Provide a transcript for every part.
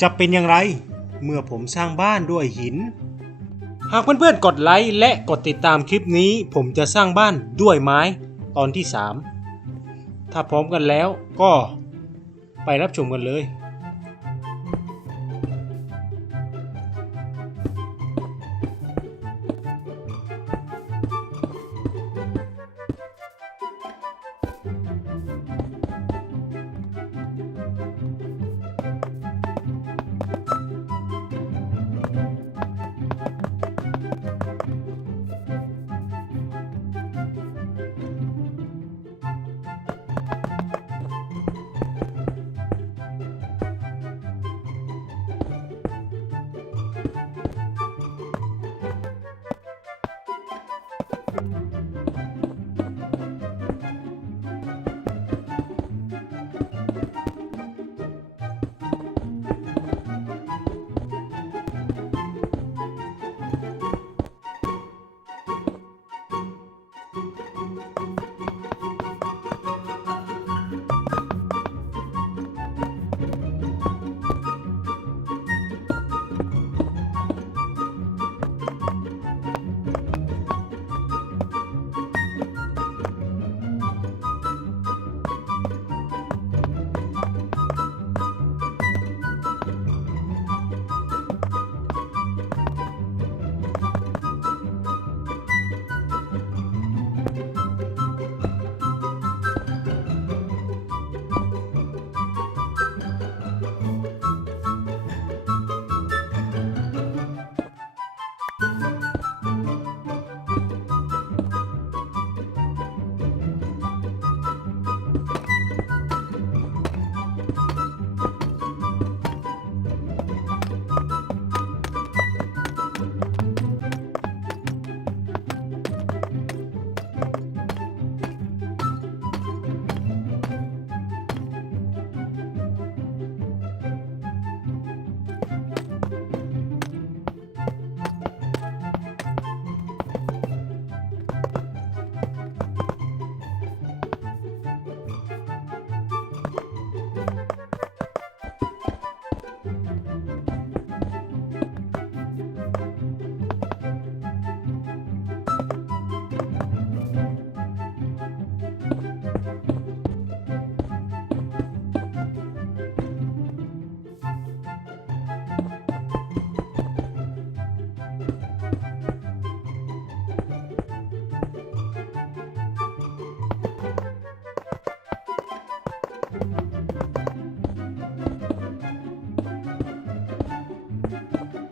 จะเป็นอย่างไร เมื่อผมสร้างบ้านด้วยหิน หากเพื่อนๆกดไลค์และกดติดตามคลิปนี้ ผมจะสร้างบ้านด้วยไม้ตอนที่ 3 ถ้าพร้อมกันแล้วก็ไปรับชมกันเลย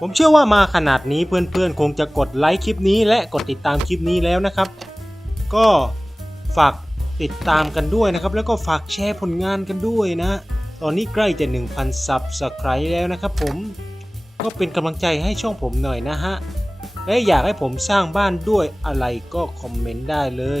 ผมเชื่อว่ามาขนาดนี้เพื่อนๆ คงจะกดไลค์คลิปนี้ และกดติดตามคลิปนี้แล้วนะครับ ก็ฝากติดตามกันด้วยนะครับ แล้วก็ฝากแชร์ผลงานกันด้วยนะ ตอนนี้ใกล้จะ 1,000 Subscribe แล้วนะครับผมก็เป็นกำลังใจให้ช่องผมหน่อยนะฮะ และอยากให้ผมสร้างบ้านด้วยอะไรก็คอมเมนต์ได้เลย